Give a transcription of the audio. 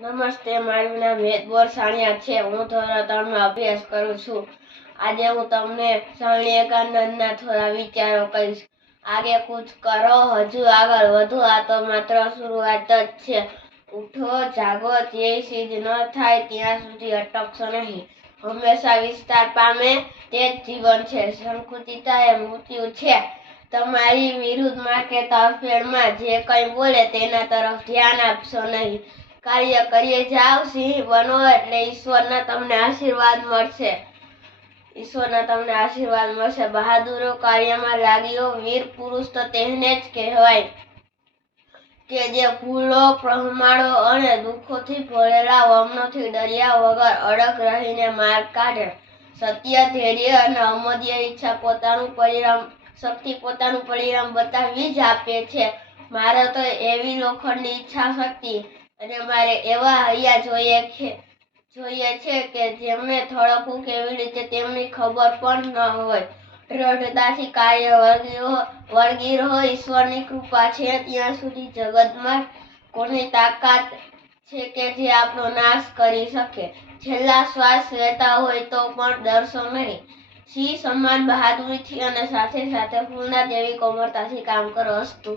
નમસ્તે, મારું નામ મેદબોર સાણિયા છે. હું ધોરણ 3 માં અભ્યાસ કરું છું. આજે હું તમને સ્વામી વિવેકાનંદના થોડા વિચારો કહીશ. આગે કુછ કરો, હજુ આગળ વધો. આ તો માત્ર શરૂઆત જ છે. ઉઠો, જાગો, જે સિદ્ધ ન થાય ત્યાં સુધી અટકશો નહીં. હંમેશા વિસ્તાર પામે તે જ જીવન છે. સંકુચિતતા એ મૃત્યુ છે. તમારી વિરુદ્ધમાં કે તરફેણમાં જે કંઈ બોલે તેના તરફ ધ્યાન આપશો નહીં. કાર્ય કરીએ જાઓ, સિંહ બનો એટલે ઈશ્વરના તમને આશીર્વાદ મળશે. બહાદુરો કાર્યમાં લાગ્યો, વીર પુરુષ તો તેને જ કહેવાય કે જે ભૂલો, પ્રમાણો અને દુઃખોથી ભરેલા વમનોથી ડર્યા વગર અડગ રહીને માર્ગ કાઢે. સત્ય, ધૈર્ય અને અમદ્ય ઈચ્છા પોતાનું પરિણામ બતાવી જ આપે છે. મારે તો એવી લોખંડી ઈચ્છા શક્તિ અને મારે એવા હૈયા જોઈએ છે કે જેમને થળકવું કેવી રીતે તેમની ખબર પણ ન હોય. દ્રઢતાથી કાર્ય વળગી રહો. ઈશ્વરની કૃપા છે ત્યાં સુધી જગતમાં કોની તાકાત છે કે જે આપણો નાશ કરી શકે. છેલ્લા શ્વાસ લેતા હોય તો પણ ડરશો નહીં. સિંહ સમાન બહાદુરીથી અને સાથે સાથે ફૂલના જેવી કોમળતાથી કામ કરો. અસ્તુ.